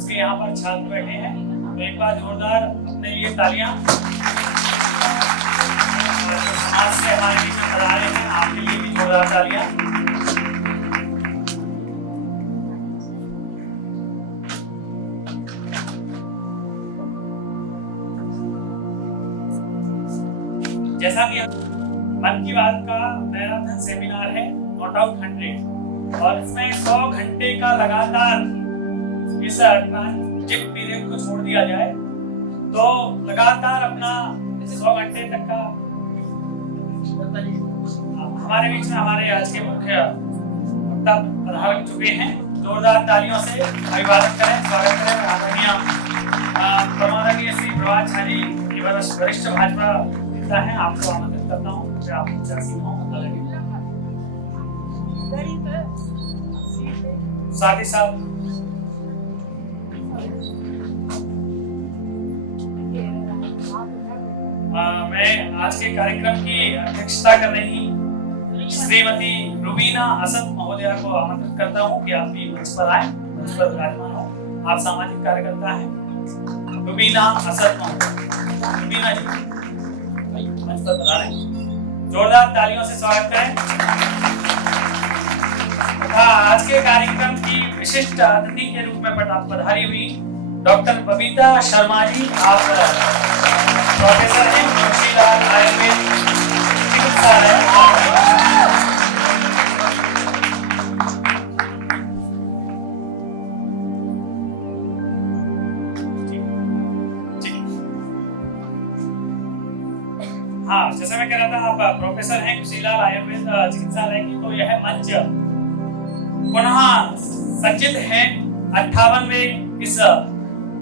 उसके यहाँ पर छात्र बैठे हैं, तो एक बार जोरदार अपने लिए तालियां। समाज से हमारे बीच में पधारे हैं, आपके लिए भी जोरदार तालियां। जैसा कि मन की बात का मैराथन सेमिनार है नॉट आउट 100, और इसमें 100 घंटे का लगातार इस ट्रांजिट पीरियड को छोड़ दिया जाए तो लगातार अपना 100 घंटे तक का हमारे बीच में हमारे आज के मुख्य वक्ता पधार चुके हैं। जोरदार तालियों से अभिवादन करें, स्वागत करें। आदरणीय परमादरणीय श्री प्रभात झा जी वरिष्ठ भाजपा नेता हैं, आपको आमंत्रित करता हूँ। आप साथ ही साथ मैं आज के कार्यक्रम की अध्यक्षता कर रही श्रीमती रुबीना असद महोदया को आमंत्रित करता हूं कि आप भी मंच पर आए, मंच पर विराजमान हो। आप सामाजिक कार्यकर्ता हैं। रुबीना असद महोदया, रुबीना जी मंच पर बता रहे हैं, जोरदार तालियों से स्वागत करें। आज के कार्यक्रम की विशिष्ट अतिथि के रूप में पधारी हुई डॉक्टर बबीता शर्मा जी, आप प्रोफेसर हैं खुशीलाल आयुर्वेद चिकित्सालय। हाँ, जैसे मैं कह रहा था, आप प्रोफेसर हैं खुशीलाल आयुर्वेद चिकित्सालय की, तो यह मंच पुनः सज्जित है 58वें इस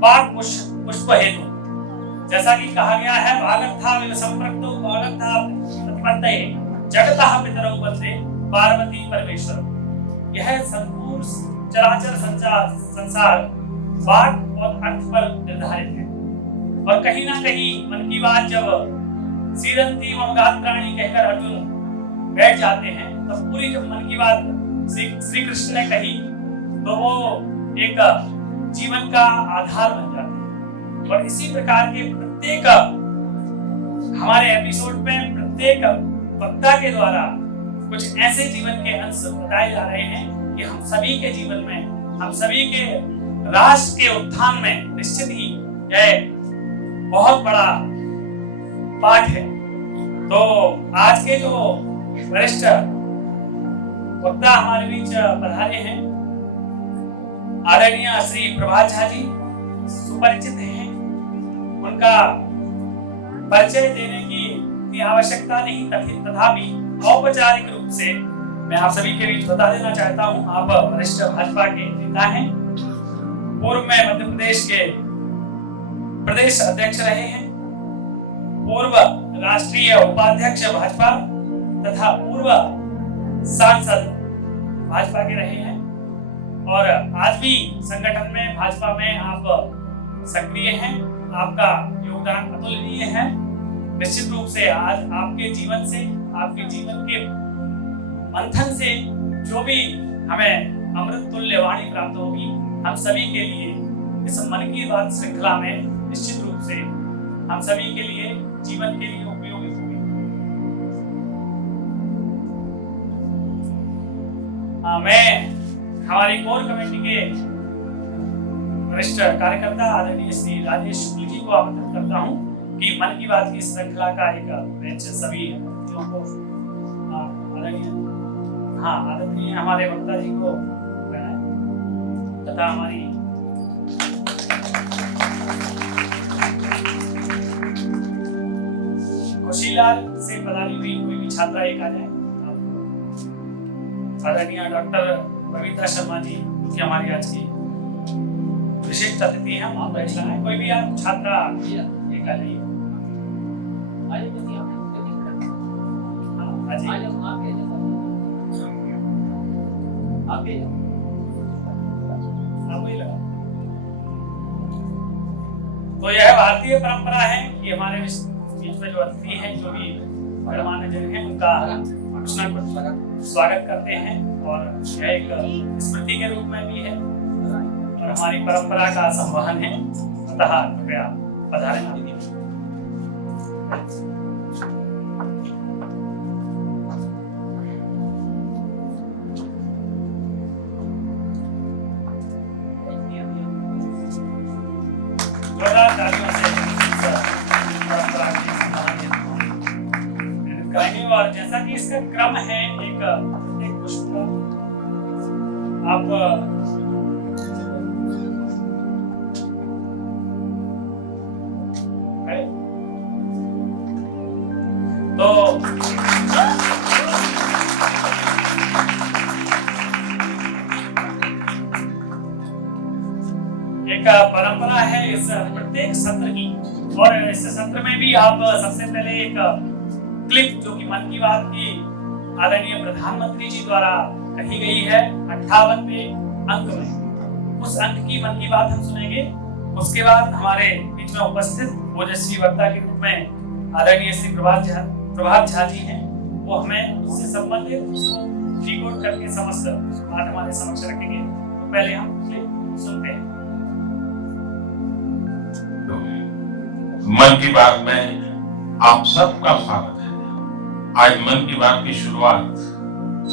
वाक पुष्प हेतु। जैसा कि कहा गया है, भागर्था विल संप्रक्तो भागर्था प्रतिपत्तये जगतः पितरौ वन्दे पार्वती परमेश्वर। यह संपूर्ण चराचर संसार वाक और अर्थ पर निर्धारित है, और कहीं ना कहीं मन की बात जब सीदंती मम गात्राणि कहकर अर्जुन बैठ जाते हैं, तब पूरी जब मन की बात श्री कृष्ण ने कही तो वो एक जीवन का आधार बन जाती है। और इसी प्रकार के प्रत्येक हमारे एपिसोड में प्रत्येक वक्ता के द्वारा कुछ ऐसे जीवन के अंश बताए जा रहे हैं कि हम सभी के जीवन में, हम सभी के राष्ट्र के उत्थान में निश्चित ही यह बहुत बड़ा पाठ है। तो आज के जो वरिष्ठ वक्ता हमारे बीच पधारे हैं, आदरणीय श्री प्रभात झा जी सुपरिचित हैं। उनका परिचय देने की आवश्यकता नहीं, तथापि औपचारिक रूप से मैं आप सभी के बीच बता देना चाहता हूं, आप वरिष्ठ भाजपा के नेता हैं। पूर्व में मध्य प्रदेश के प्रदेश अध्यक्ष रहे हैं, पूर्व राष्ट्रीय उपाध्यक्ष भाजपा तथा पूर्व सांसद भाजपा के रहे हैं, और आज भी संगठन में भाजपा में आप सक्रिय हैं। आपका योगदान अतुलनीय है। निश्चित रूप से आज आपके जीवन से, आपके जीवन के मंथन से जो भी हमें अमृत तुल्य वाणी प्राप्त होगी, हम सभी के लिए इस मन की बात श्रृंखला में निश्चित रूप से हम सभी के लिए जीवन के लिए उपयोगी होगी। मैं हमारी कोर कमेटी के वरिष्ठ कार्यकर्ता आदरणीय श्री राजेश शुक्ल जी को आमंत्रित करता हूं कि मन की बात की श्रृंखला का एक बेंच सभी अतिथियों को आदरणीय हमारे वक्ता जी को तथा हमारी खुशीलाल से पधारी हुई कोई भी छात्रा एक आ जाए। आदरणीय डॉक्टर बबीता शर्मा जी जो हमारी आज की विशिष्ट अतिथि हैं, वहां बैठ रहा है। कोई भी आप छात्रा एक आ जाइए। तो यह भारतीय परंपरा है कि हमारे बीच में जो अतिथि हैं, जो भी गणमान्य जन हैं, उनका स्वागत करते हैं, और यह एक स्मृति के रूप में भी है। और हमारी परंपरा का संवहन है। अतः कृपया पधारें दीदी। जोरदार तालियों से परंपरा की संभाल कराएंगे। और जैसा कि इसका क्रम है, एक पुष्प का आप तो एक परंपरा है इस प्रत्येक सत्र की, और इस सत्र में भी आप सबसे पहले एक क्लिप जो कि मन की बात की आदरणीय प्रधानमंत्री जी द्वारा कही गई है 58वें अंक में, उस अंक की मन की बात हम सुनेंगे। उसके बाद हमारे बीच में उपस्थित ओजस्वी वक्ता के रूप में आदरणीय श्री प्रभात झा जी हैं, वो हमें उससे संबंधित उसको डिकोड करके समस्त बात हमारे समक्ष रखेंगे। तो पहले हम क्लिप सुनते हैं। मन की बात में आप सबका स्वागत है। आज मन की बात की शुरुआत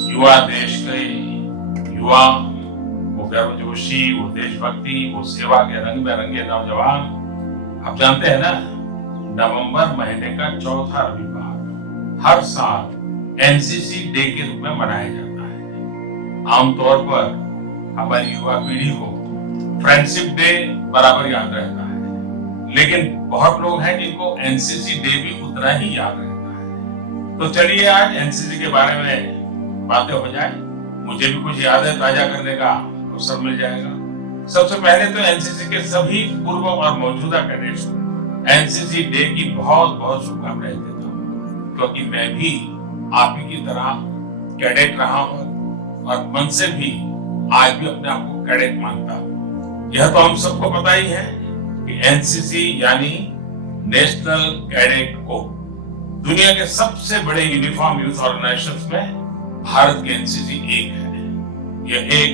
युवा देश के युवा, वो गर्मजोशी, वो देशभक्ति, वो सेवा के रंग में रंगे नौजवान। आप जानते हैं ना, नवंबर महीने का चौथा रविवार हर साल एनसीसी डे के रूप में मनाया जाता है। आमतौर पर हमारी युवा पीढ़ी को फ्रेंडशिप डे बराबर याद रहता है, लेकिन बहुत लोग हैं जिनको एनसीसी डे भी उतना ही याद रहता है। तो चलिए आज एनसीसी के बारे में बातें हो जाए, मुझे भी कुछ यादें ताजा करने का अवसर मिल जाएगा। सबसे पहले तो एनसीसी के सभी पूर्व और मौजूदा कैडेट्स को एनसीसी डे की बहुत बहुत शुभकामनाएं देता हूँ, क्योंकि मैं भी आप ही की तरह कैडेट रहा हूँ और मन से भी आज भी अपने आप को कैडेट मानता हूँ। यह तो हम सबको पता ही है कि एनसीसी यानी नेशनल कैडेट कोर दुनिया के सबसे बड़े यूनिफॉर्म यूथ ऑर्गेनाइजेशंस में भारत की एनसीसी एक है। यह एक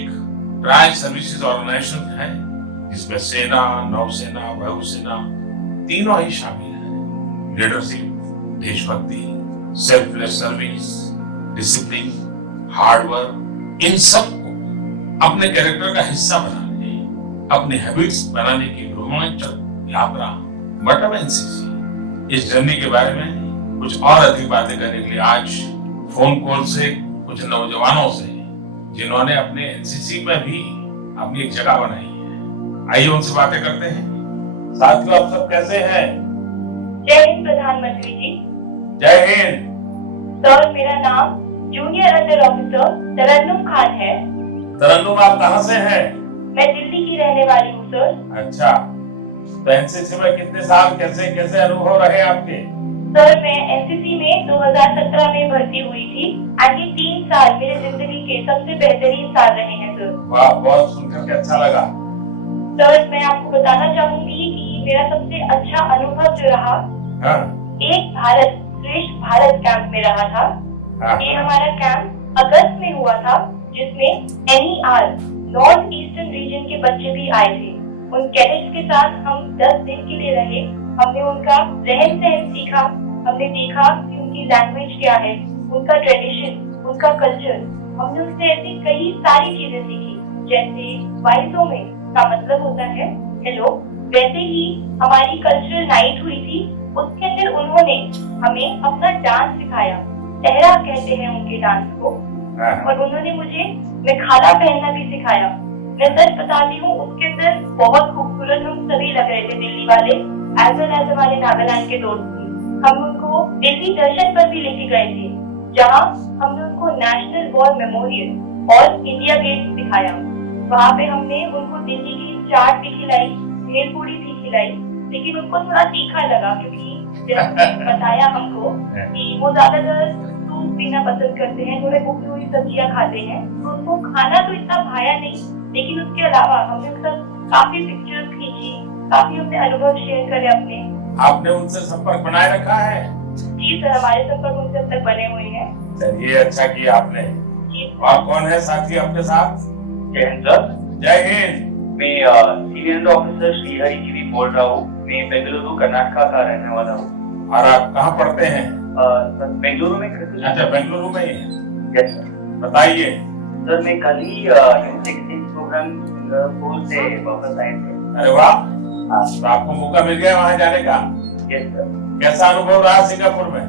ट्राई सर्विसेज ऑर्गेनाइजेशन है जिसमें सेना, नौसेना, वायुसेना तीनों ही शामिल है। लीडरशिप, देशभक्ति, सेल्फलेस सर्विस, डिसिप्लिन, हार्डवर्क, इन सबको अपने कैरेक्टर का हिस्सा बनाने, अपने हैबिट्स बनाने की रोमांचक यात्रा मतलब एनसीसी। इस जर्नी के बारे में कुछ और अधिक बातें करने के लिए आज फोन कॉल से कुछ नौजवानों से, जिन्होंने अपने एनसीसी में भी अपनी एक जगह बनाई है, आइए उनसे बातें करते हैं। साथियों, आप सब कैसे हैं? जय हिंद प्रधानमंत्री जी। जय हिंद सर, मेरा नाम जूनियर अंडर ऑफिसर तरन्नुम खान है। तरन्नुम, आप कहाँ से हैं? मैं दिल्ली की रहने वाली हूँ सर। अच्छा, तो एनसीसी में कितने साल, कैसे कैसे अनुभव रहे आपके? सर, मैं एनसीसी में 2017 में भर्ती हुई थी। आज ये 3 साल मेरे जिंदगी के सबसे बेहतरीन साल रहे हैं सर। वाह, बहुत सुनकर के अच्छा लगा। सर, मैं आपको बताना चाहूंगी कि मेरा सबसे अच्छा अनुभव जो रहा, हाँ, एक भारत श्रेष्ठ भारत कैंप में रहा था। हाँ, ये हमारा कैंप अगस्त में हुआ था, जिसमें NER नॉर्थ ईस्टर्न रीजन के बच्चे भी आए थे। उन कैडेट्स के साथ हम 10 दिन के लिए रहे। हमने उनका रहन सहन सीखा, हमने देखा कि उनकी लैंग्वेज क्या है, उनका ट्रेडिशन, उनका कल्चर। हमने उससे ऐसी कई सारी चीजें सीखी, जैसे वाइसो में का मतलब होता है हेलो। वैसे ही हमारी कल्चरल नाइट हुई थी, उसके अंदर उन्होंने हमें अपना डांस सिखाया। तेहरा कहते हैं उनके डांस को। और उन्होंने मुझे मेखाला पहनना भी सिखाया। मैं सच बताती हूँ, उसके अंदर बहुत खूबसूरत हम सभी लग रहे थे, दिल्ली वाले एज वेल एज हमारे नागालैंड के दोस्त भी। हम उनको दिल्ली दर्शन पर भी लेके गए थे, जहाँ हमने उनको नेशनल वॉर मेमोरियल और इंडिया गेट दिखाया। वहाँ पे हमने उनको दिल्ली की चाट भी खिलाई, भेलपूरी भी खिलाई, लेकिन उनको थोड़ा तीखा लगा, क्योंकि जैसे बताया हमको कि वो ज्यादातर सूप पीना पसंद करते हैं, थोड़े उबली हुई सब्जियां खाते हैं, तो उनको खाना तो इतना भाया नहीं। लेकिन उसके अलावा हमने उनके साथ काफी पिक्चर्स खींची, काफी हमने अनुभव शेयर करे अपने। आपने उनसे संपर्क बनाए रखा है? जी सर, हमारे संपर्क उनसे अब तक बने हुए हैं। चलिए, अच्छा किया आपने। और कौन है साथी आपके साथ? जय हिंद सर। जय हिंद। मैं सीनियर ऑफिसर श्रीहरि गिरी बोल रहा हूँ। मैं बेंगलुरु कर्नाटका का रहने वाला हूँ। और आप कहाँ पढ़ते हैं? सर बेंगलुरु में करते हैं। अच्छा, बेंगलुरु में ही है। Yes sir. बताइए। सर मैं कल ही यूथ एक्सचेंज प्रोग्राम सिंगापुर से वापस आए थे। अरे वाह, हाँ तो आपको मौका मिल गया वहाँ जाने का। Yes sir. कैसा अनुभव रहा सिंगापुर में?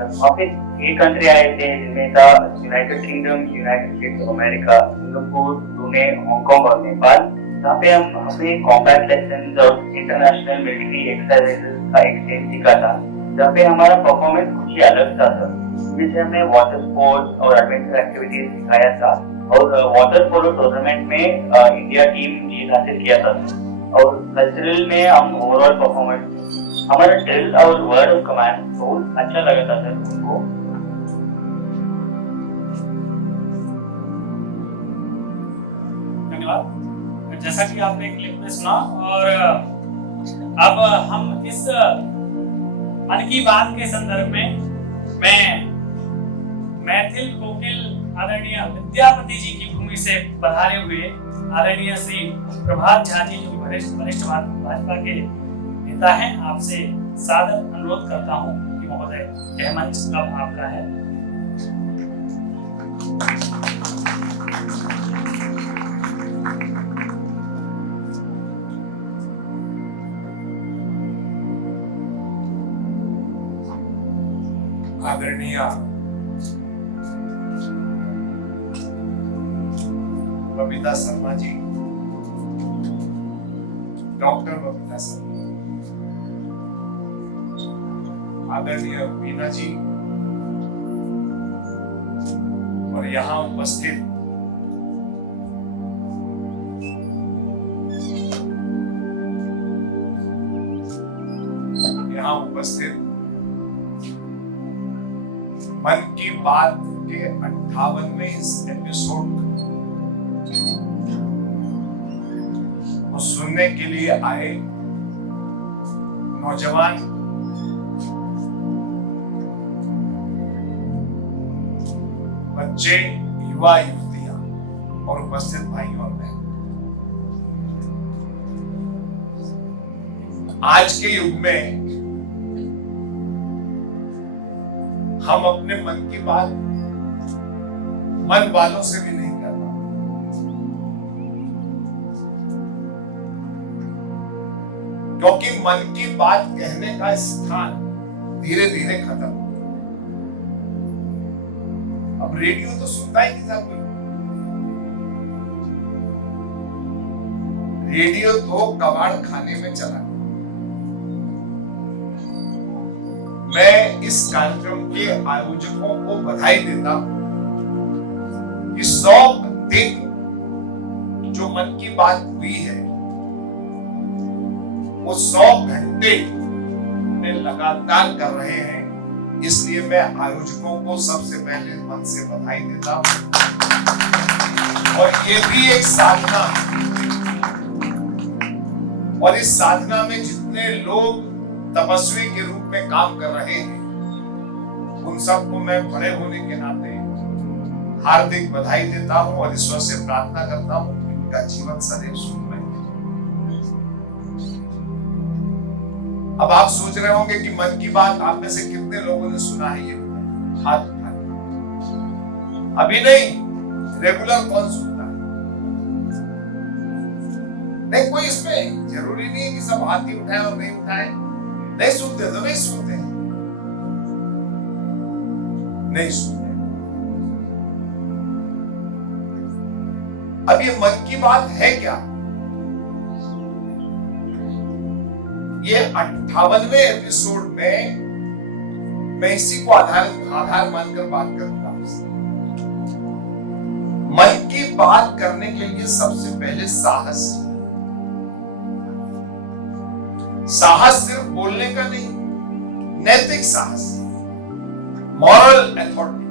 वहाँ पे 8 कंट्री आए थे जिनमें था United kingdom, United states of America, Singapore, Brunei, Hong Kong और नेपाल। जहाँ पे हमें कॉम्बैट लेसन्स और इंटरनेशनल मिलिट्री एक्सरसाइजेस का एक्सचेंज सीखा था, जहाँ पे हमारा परफॉर्मेंस कुछ ही अलग था सर। जिससे हमें वाटर स्पोर्ट्स और एडवेंचर एक्टिविटीज सिखाया था और वाटर पोलो टूर्नामेंट में इंडिया टीम जीत हासिल किया था और कल्चरल में हम ओवरऑल परफॉर्मेंस, हमारा ड्रिल और वर्ड ऑफ कमांड बहुत अच्छा लगा था सर उनको। धन्यवाद। जैसा कि आपने क्लिप में सुना, और अब हम इस मन की बात के संदर्भ में मैं मैथिल कोकिल आदरणीय विद्यापति जी की भूमि से पधारे हुए आदरणीय श्री प्रभात झा जी, जो वरिष्ठ भाजपा के नेता हैं, आपसे सादर अनुरोध करता हूं कि महोदय यह मंच अब आपका है। आदरणीय बबीता शर्मा जी, डॉक्टर बबीता शर्मा, आदरणीय बीना जी और यहाँ उपस्थित मन की बात के 58वें इस एपिसोड को सुनने के लिए आए नौजवान बच्चे, युवा युवतियां और उपस्थित भाई और बहन, आज के युग में हम अपने मन की बात मन वालों से भी नहीं कर पाते, क्योंकि मन की बात कहने का स्थान धीरे धीरे खत्म हो गया। अब रेडियो तो सुनता ही नहीं था कोई, रेडियो तो कबाड़ खाने में चला गया। मैं इस कार्यक्रम के आयोजकों को बधाई देता हूं कि 100 दिन जो मन की बात हुई है वो 100 घंटे में लगातार कर रहे हैं। इसलिए मैं आयोजकों को सबसे पहले मन से बधाई देता हूं। और ये भी एक साधना है, और इस साधना में जितने लोग तपस्वी के रूप में काम कर रहे हैं, उन सबको मैं बड़े होने के नाते हार्दिक बधाई देता हूं और ईश्वर से प्रार्थना करता हूं कि उनका जीवन सदैव सुखमय रहे। अब आप सोच रहे होंगे कि मन की बात आप में से कितने लोगों ने सुना है, ये हाथ उठाइए। अभी नहीं, रेगुलर कौन सुनता है? नहीं, कोई इसमें जरूरी नहीं है कि सब हाथ ही उठाए और नहीं उठाए। नहीं सुनते तो नहीं सुनते, नहीं सुनते। अब ये मन की बात है क्या? ये 58वें एपिसोड में मैं इसी को आधार मानकर बात करूंगा। मन की बात करने के लिए सबसे पहले साहस सिर्फ बोलने का नहीं, नैतिक साहस, मॉरल अथॉरिटी।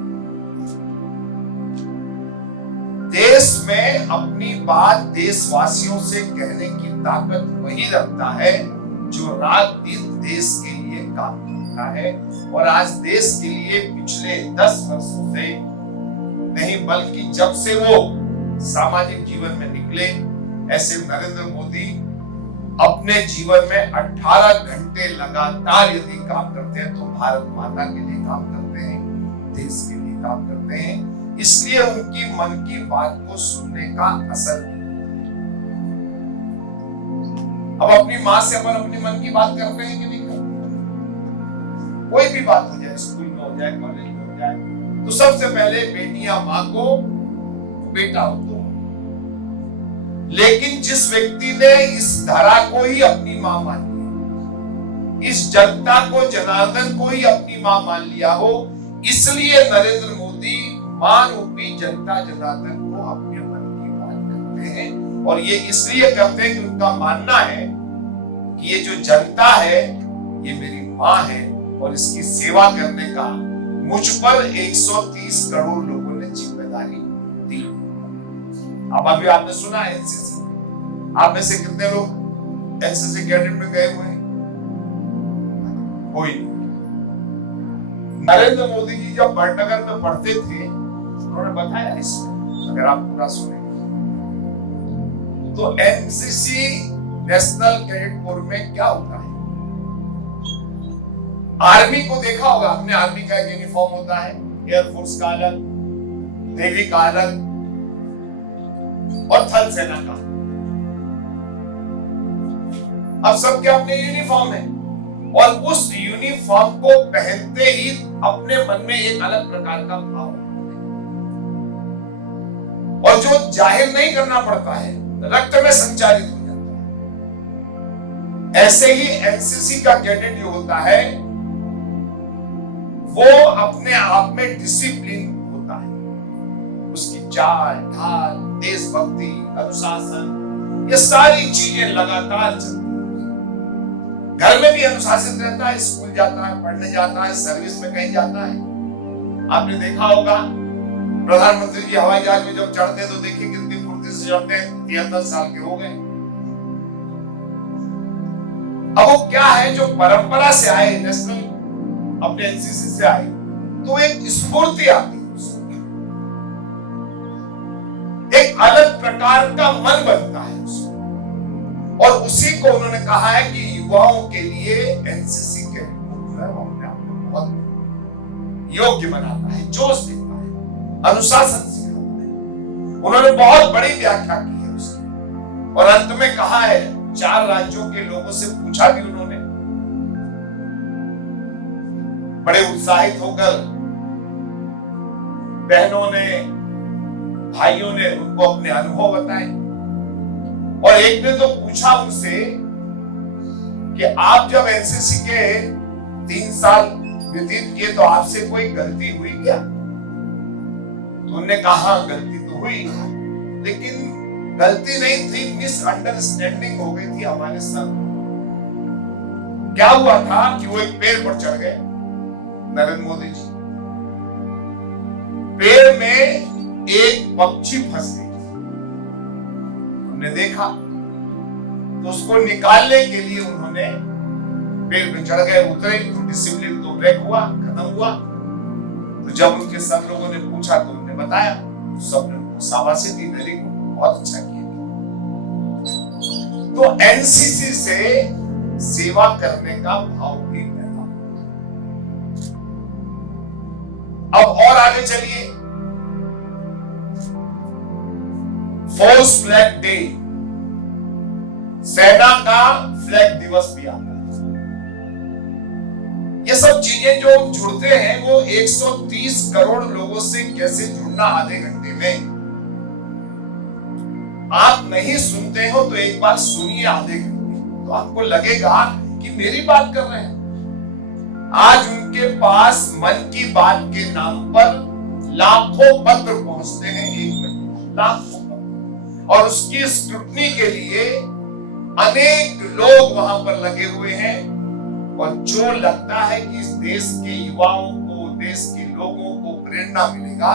देश में अपनी बात देशवासियों से कहने की ताकत वही रखता है जो रात दिन देश के लिए काम करता है। और आज देश के लिए पिछले 10 वर्षों से नहीं, बल्कि जब से वो सामाजिक जीवन में निकले, ऐसे नरेंद्र मोदी अपने जीवन में 18 घंटे लगातार यदि काम करते हैं तो भारत माता के लिए काम करते हैं, देश के लिए काम करते हैं। इसलिए उनकी मन की बात को सुनने का असर। अब अपनी माँ से अपन अपनी मन की बात करते हैं कि नहीं करते? कोई भी बात हो जाए, स्कूल में हो जाए, कॉलेज में हो जाए, तो सबसे पहले बेटियां माँ को बेटा हो तो। लेकिन जिस व्यक्ति ने इस धरा को ही अपनी मां मान लिया, इस जनता को, जनार्दन को ही अपनी मां मान लिया हो, इसलिए नरेंद्र मोदी मां रूपी जनता जनार्दन को अपने मन की बात करते हैं। और ये इसलिए करते हैं कि उनका मानना है कि ये जो जनता है ये मेरी मां है और इसकी सेवा करने का मुझ पर 130 करोड़ लोगों ने जिम्मेदारी दी। अब अभी आपने सुना एनसीसी, आप में से कितने लोग एनसीसी कैडेट में गए हुए हैं? कोई नहीं। नरेंद्र मोदी जी जब बड़नगर में पढ़ते थे उन्होंने बताया इसमें, अगर आप पूरा सुने तो एनसीसी नेशनल कैडेट कोर में क्या होता है। आर्मी को देखा होगा आपने, आर्मी का एक यूनिफॉर्म होता है, एयरफोर्स का अलग, नेवी का अलग और थल सेना का। अब सबके अपने यूनिफॉर्म है और उस यूनिफॉर्म को पहनते ही अपने मन में एक अलग प्रकार का भाव और जो जाहिर नहीं करना पड़ता है, रक्त में संचारित हो जाता है। ऐसे ही एनसीसी का कैडेट जो होता है वो अपने आप में डिसिप्लिन होता है। उसकी चाल ढाल, देशभक्ति, अनुशासन, ये सारी चीजें लगातार चलती हैं। घर में भी अनुशासित रहता है, स्कूल जाता है, पढ़ने जाता है, सर्विस में कहीं जाता है। आपने देखा होगा प्रधानमंत्री जी हवाई जहाज में जब चढ़ते हैं तो देखिए कितनी फुर्ती से चढ़ते हैं, 73 साल के हो गए। अब वो क्या है जो परंपरा से आए, नेशनल अपने एनसीसी से आए, तो एक स्फूर्ति आती है उसमें, एक अलग प्रकार का मन बनता है उसमें। और उसी को उन्होंने कहा है कि युवाओं के लिए एनसीसी के जो है वो अपने आप में बहुत योग्य बनाता है, जोश देता है, अनुशासन सिखाता है। उन्होंने बहुत बड़ी व्याख्या की है उसकी और अंत में कहा है, 4 राज्यों के लोगों से पूछा भी उन्होंने, बड़े उत्साहित होकर बहनों ने, भाइयों ने उनको अपने अनुभव बताए। और एक ने तो पूछा उनसे कि आप जब एनसीसी के 3 साल व्यतीत किए तो आपसे कोई गलती हुई क्या? तो उन्होंने कहा गलती तो हुई, लेकिन गलती नहीं थी, मिसअंडरस्टैंडिंग हो गई थी हमारे साथ। क्या हुआ था कि वो एक पेड़ पर चढ़ गए, नरेंद्र मोदी जी, पेड़ में एक पक्षी फंस गई। हमने देखा तो उसको निकालने के लिए उन्होंने पेड़ पे चढ़ गए, उतरे तो डिसिप्लिन तो ब्रेक हुआ, खत्म हुआ। तो जब उनके सब लोगों ने पूछा तो उन्होंने बताया, सब ने शाबाशी दी, वेरी गुड, बहुत अच्छा किया। तो एनसीसी से सेवा करने का भाव भी पैदा। अब और आगे चलिए, फोर्स फ्लैग डे, सेना का फ्लैग दिवस भी आता है। ये सब चीजें जो जुड़ते हैं वो 130 करोड़ लोगों से कैसे जुड़ना आधे घंटे में। आप नहीं सुनते हो तो एक बार सुनिए आधे घंटे, तो आपको लगेगा कि मेरी बात कर रहे हैं। आज उनके पास मन की बात के नाम पर लाखों पत्र पहुंचते हैं, एक मिनट लाखों पत्र, और उसकी स्क्रूटनी के लिए अनेक लोग वहां पर लगे हुए हैं। और जो लगता है कि इस देश के युवाओं को, देश के लोगों को प्रेरणा मिलेगा,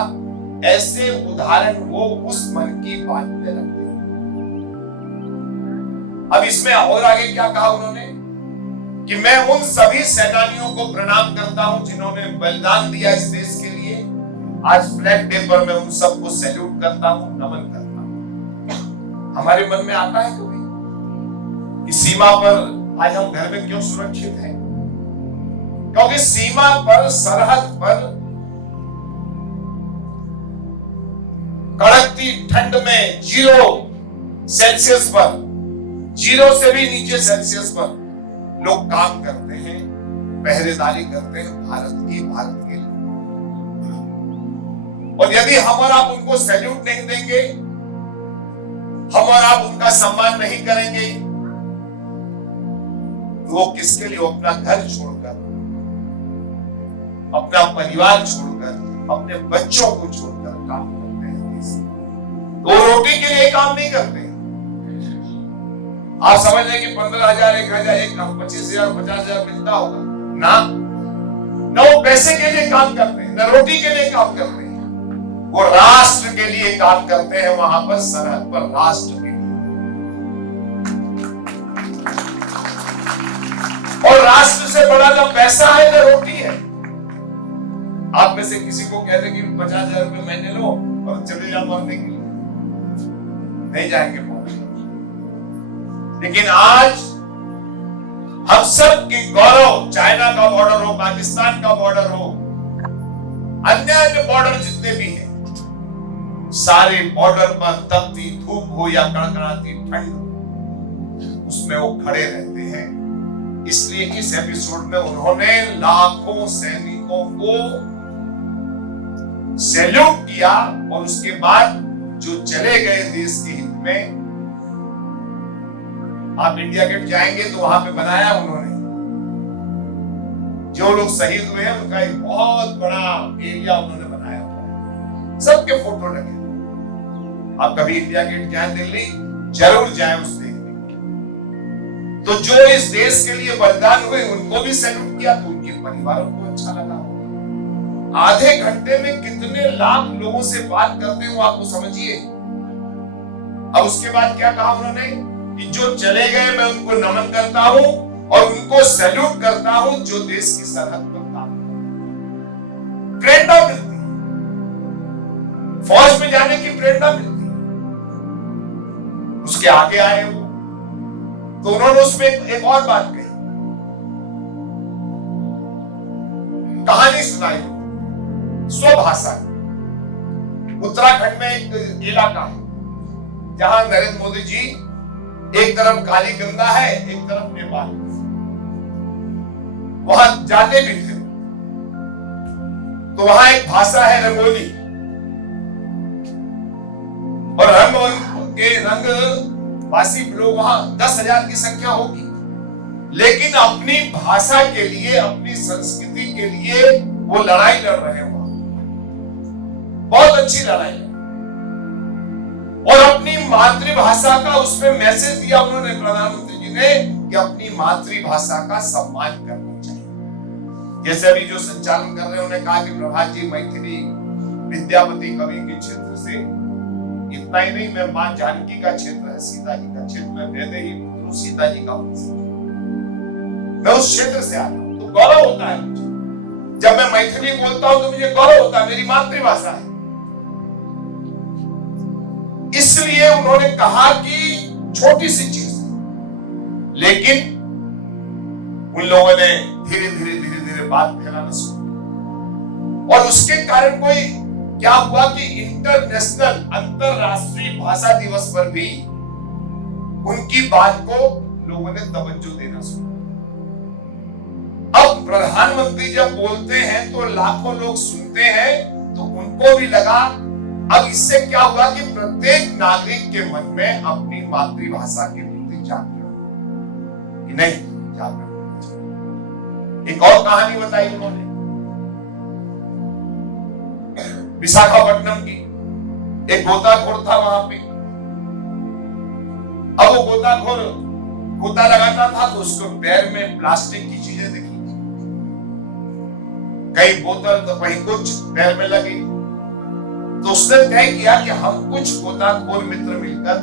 ऐसे उदाहरण वो उस मन की बात में लगते हैं। अब इसमें और आगे क्या कहा उन्होंने कि मैं उन सभी सेनानियों को प्रणाम करता हूं जिन्होंने बलिदान दिया इस देश के लिए। आज फ्लैग डे पर मैं उन सबको सैल्यूट करता हूं, नमन करता हूं। हमारे मन में आता है कभी कि सीमा पर आज हम घर में क्यों सुरक्षित हैं? क्योंकि सीमा पर, सरहद पर कड़कती ठंड में 0 सेल्सियस पर, 0 से भी नीचे सेल्सियस पर लोग काम करते हैं, पहरेदारी करते हैं भारत के लिए। और यदि हम और आप उनको सैल्यूट नहीं देंगे, हम और आप उनका सम्मान नहीं करेंगे, तो वो किसके लिए? अपना घर छोड़कर, अपना परिवार छोड़कर, अपने बच्चों को छोड़कर काम करते हैं। वो रोटी के लिए काम नहीं करते। आप समझ लें कि 15,000, 1,000, 25,000, 50,000 मिलता होगा ना? न वो पैसे के लिए काम करते हैं, न रोटी के लिए काम करते हैं। वो राष्ट्र के लिए काम करते हैं, वहां पर सरहद पर राष्ट्र के लिए। और राष्ट्र से बड़ा ना पैसा है ना रोटी है। आप में से किसी को कह दें कि 50,000 रुपए महीने लो और चले जाओ मरने के लिए, नहीं जाएंगे। लेकिन आज हम सब की गौरव, चाइना का बॉर्डर हो, पाकिस्तान का बॉर्डर हो, अन्य बॉर्डर जितने भी हैं, सारे बॉर्डर पर तपती धूप हो या कड़कड़ाती ठंड हो, उसमें वो खड़े रहते हैं। इसलिए इस एपिसोड में उन्होंने लाखों सैनिकों को सैल्यूट किया और उसके बाद जो चले गए देश के हित में। आप इंडिया गेट जाएंगे तो वहां पे बनाया उन्होंने, जो लोग शहीद हुए हैं उनका एक बहुत बड़ा एरिया उन्होंने बनाया हुआ है, सबके फोटो लगे। आप कभी इंडिया गेट जाएं दिल्ली, जरूर जाएं उस देखने के। तो जो इस देश के लिए बलिदान हुए उनको भी सैल्यूट किया, तो उनके परिवारों को अच्छा लगा होगा। आधे घंटे में कितने लाख लोगों से बात करते हो आपको समझिए। अब उसके बाद क्या कहा उन्होंने कि जो चले गए मैं उनको नमन करता हूं और उनको सैल्यूट करता हूं जो देश की सरहद पर काम करते हैं। प्रेरणा मिलती है, फौज में जाने की प्रेरणा मिलती है। उसके आगे आए वो, तो उन्होंने उसमें एक और बात कही, कहानी सुनाई स्वभाषा। उत्तराखंड में एक इलाका है जहां नरेंद्र मोदी जी, एक तरफ काली गंगा है, एक तरफ नेपाल, वहां जाते भी थे। तो वहां एक भाषा है रंगोली, और रंग भाषी लोग वहां 10,000 की संख्या होगी, लेकिन अपनी भाषा के लिए, अपनी संस्कृति के लिए वो लड़ाई लड़ रहे हैं। बहुत अच्छी लड़ाई है। और अपनी मातृभाषा का उसमें मैसेज दिया उन्होंने, प्रधानमंत्री जी ने, कि अपनी मातृभाषा का सम्मान करना चाहिए। जैसे अभी जो संचालन कर रहे हैं उन्होंने कहा कि प्रभात जी मैथिली विद्यापति कवि के क्षेत्र से, इतना ही नहीं, मैं मां जानकी का क्षेत्र है, सीता जी का क्षेत्र, मैं वैदेही पुत्रु सीता जी का वंश, मैं उस क्षेत्र से आता हूं, तो गौरव होता है मुझे। जब मैं मैथिली बोलता हूं तो मुझे गौरव होता है, मेरी मातृभाषा है। इसलिए उन्होंने कहा कि छोटी सी चीज, लेकिन उन लोगों ने धीरे धीरे बात फैलाना शुरू, और उसके कारण कोई क्या हुआ कि इंटरनेशनल, अंतरराष्ट्रीय भाषा दिवस पर भी उनकी बात को लोगों ने तवज्जो देना शुरू। अब प्रधानमंत्री जब बोलते हैं तो लाखों लोग सुनते हैं, तो उनको भी लगा। अब इससे क्या हुआ कि प्रत्येक नागरिक के मन में अपनी मातृभाषा के प्रति जागरूक, कि नहीं जागरूक। एक और कहानी बताई उन्होंने विशाखापट्टनम की। एक गोताखोर था वहां पे। अब वो गोताखोर गोता लगाता था तो उसको पैर में प्लास्टिक की चीजें दिखी, कहीं बोतल तो कहीं कुछ पैर में लगी। तो उसने तय किया कि हम कुछ गोताखोर मित्र मिलकर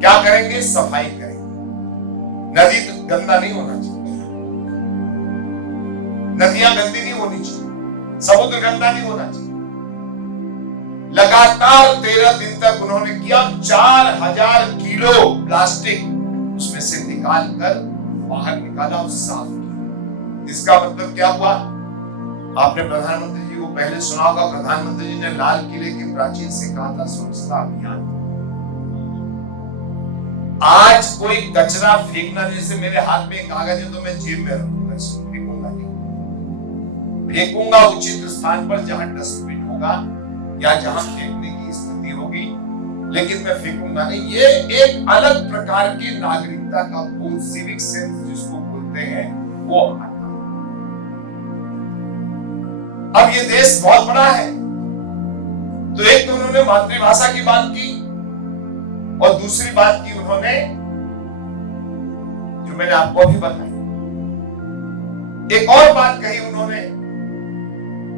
क्या करेंगे, सफाई करेंगे। नदी तो गंदा नहीं होना चाहिए, नदियां गंदी नहीं होनी चाहिए, समुद्र गंदा नहीं होना चाहिए। लगातार 13 दिन तक उन्होंने किया, 4000 किलो प्लास्टिक उसमें से निकाल कर बाहर निकाला और साफ किया। इसका मतलब क्या हुआ? आपने प्रधानमंत्री जी को पहले सुना होगा, प्रधानमंत्री जी ने लाल किले के प्राचीर से कहा था स्वच्छता अभियान। आज कोई कचरा फेंकना, जैसे मेरे हाथ में कागज है तो मैं जेब में रखूंगा, इसको फेंकूंगा नहीं। फेंकूंगा उचित स्थान पर जहां डस्टबिन होगा या जहां फेंकने की स्थिति होगी, लेकिन मैं फेंकूंगा नहीं। ये एक अलग प्रकार की नागरिकता का बोध, सिविक सेंस जिसको बोलते हैं, वो आता है। अब ये देश बहुत बड़ा है, तो एक तो उन्होंने मातृभाषा की बात की और दूसरी बात की उन्होंने, जो मैंने आपको अभी बताई, एक और बात कही उन्होंने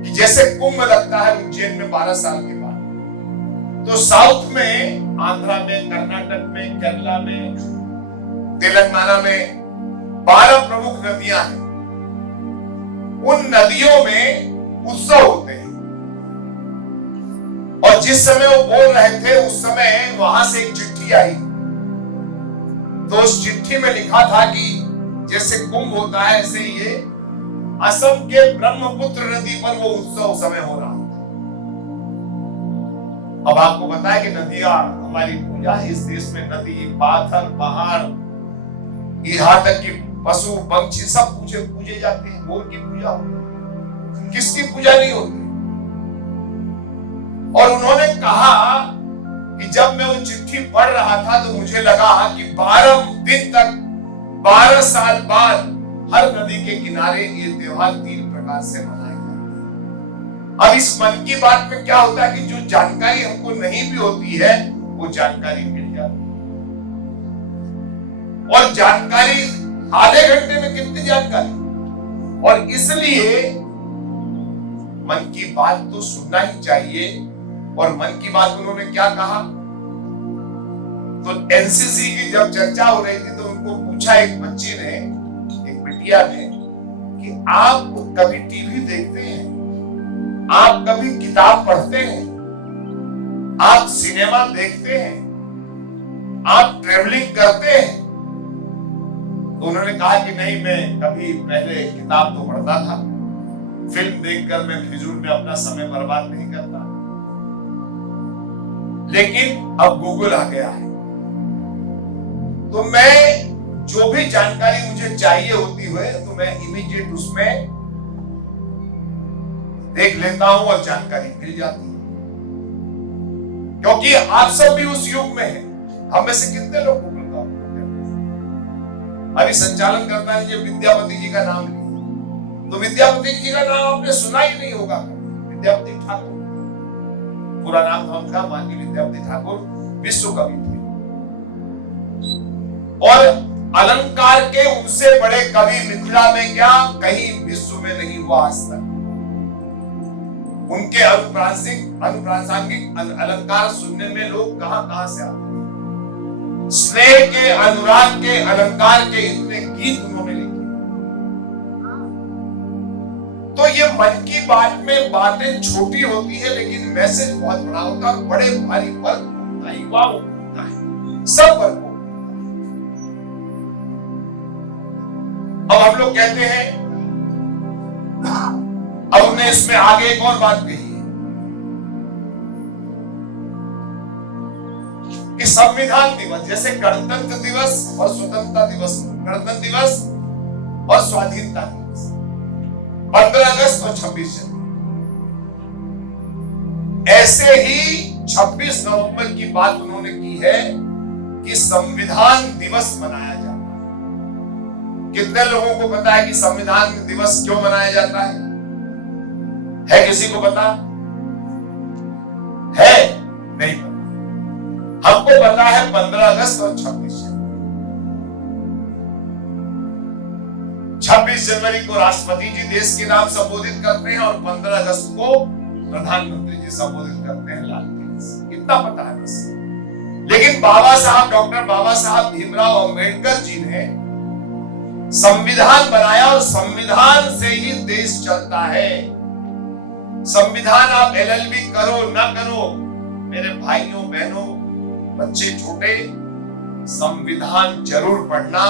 कि जैसे कुंभ लगता है उज्जैन में 12 साल के बाद, तो साउथ में, आंध्रा में, कर्नाटक में, केरला में, तेलंगाना में 12 प्रमुख नदियां हैं। उन नदियों में उत्सव होते हैं, और जिस समय वो बोल रहे थे उस समय वहां से एक चिट्ठी आई, तो उस चिट्ठी में लिखा था कि जैसे कुंभ होता है ऐसे ये असम के ब्रह्मपुत्र नदी पर वो उत्सव समय हो रहा था। अब आपको पता है कि नदियां हमारी पूजा है इस देश में। नदी, पाथर, पहाड़, यहाँ तक कि पशु पंछी सब पूजे जाते हैं। मोर की पूजा होती है, किसकी पूजा नहीं होती? और उन्होंने कहा कि जब मैं वो चिट्ठी पढ़ रहा था तो मुझे लगा कि 12 दिन तक, 12 साल बाद हर नदी के किनारे ये त्योहार 3 प्रकार से मनाए जाते हैं। अब इस मन की बात में क्या होता है कि जो जानकारी हमको नहीं भी होती है वो जानकारी मिल जाती है, और जानकारी आधे घंटे में कितनी जानकारी। और इसलिए मन की बात तो सुनना ही चाहिए। और मन की बात उन्होंने क्या कहा, तो एनसीसी की जब चर्चा हो रही थी तो उनको पूछा एक बच्ची ने, एक बिटिया ने, कि आप कभी टीवी देखते हैं, आप कभी किताब पढ़ते हैं, आप सिनेमा देखते हैं, आप ट्रेवलिंग करते हैं? तो उन्होंने कहा कि नहीं, मैं कभी पहले किताब तो पढ़ता था, फिल्म देखकर मैं फिजूल में अपना समय बर्बाद नहीं करता, लेकिन अब गूगल आ गया है, तो मैं जो भी जानकारी मुझे चाहिए होती है तो मैं इमीडिएट उसमें देख लेता हूं और जानकारी मिल जाती है। क्योंकि आप सब भी उस युग में हैं। हम में से कितने लोग गूगल का उपयोग करते हैं? अभी संचालन करता है जो विद्यापति जी का नाम लिया, तो विद्यापति जी का नाम आपने सुना ही नहीं होगा। विद्यापति ठाकुर, पूरा नाम था उनका माननीय विद्यापति ठाकुर, विश्व कवि थे, और अलंकार के उनसे बड़े कवि मिथिला में क्या कहीं विश्व में नहीं हुआ आज तक। उनके अनुप्रासंगिक अलंकार सुनने में लोग कहां से आते हैं। स्नेह के, अनुराग के, अलंकार के इतने गीत उन्होंने लिखे। तो ये मन की बात में बातें छोटी होती है लेकिन मैसेज बहुत बड़ा होता है, बड़े भारी वर्ग होता है, युवा होता है, सब वर्ग। अब हम लोग कहते हैं, अब हमने इसमें आगे एक और बात कही है कि संविधान दिवस, जैसे गणतंत्र दिवस और स्वतंत्रता दिवस, गणतंत्र दिवस और स्वाधीनता दिवस, 15 अगस्त और 26 जनवरी, ऐसे ही 26 नवंबर की बात उन्होंने की है कि संविधान दिवस मनाया जाता है। कितने लोगों को पता है कि संविधान दिवस क्यों मनाया जाता है किसी को पता है? नहीं पता। हमको पता है 15 अगस्त और 26 जनवरी। 26 जनवरी को राष्ट्रपति जी देश के नाम संबोधित करते हैं और 15 अगस्त को प्रधानमंत्री जी संबोधित करते हैं लाल किले से। इतना पता है बस। लेकिन डॉक्टर बाबा साहब भीमराव अंबेडकर जी ने संविधान बनाया और संविधान से ही देश चलता है। संविधान आप एलएलबी करो ना करो, मेरे भाइयों बहनों, बच्चे छोटे, संविधान जरूर पढ़ना।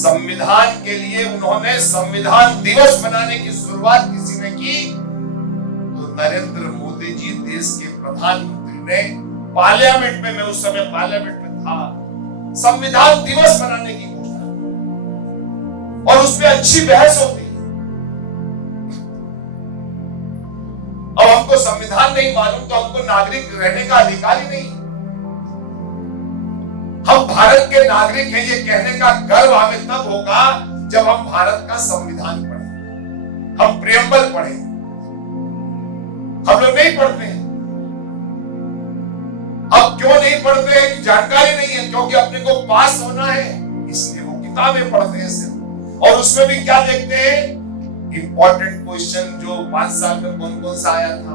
संविधान के लिए उन्होंने संविधान दिवस मनाने की शुरुआत किसी ने की तो नरेंद्र मोदी जी देश के प्रधानमंत्री ने पार्लियामेंट में, मैं उस समय पार्लियामेंट में था, संविधान दिवस मनाने की घोषणा और उसमें अच्छी बहस होती है। अब हमको संविधान नहीं मालूम तो हमको नागरिक रहने का अधिकार ही नहीं। हम भारत के नागरिक हैं ये कहने का गर्व हमें तब होगा जब हम भारत का संविधान पढ़ें, हम प्रियम्बल पढ़ें। हम लोग नहीं पढ़ते हैं। अब क्यों नहीं पढ़ते हैं कि जानकारी नहीं है, क्योंकि अपने को पास होना है इसलिए वो किताबें पढ़ते हैं सिर्फ। और उसमें भी क्या देखते हैं, इंपॉर्टेंट क्वेश्चन जो 5 साल में कौन कौन सा आया था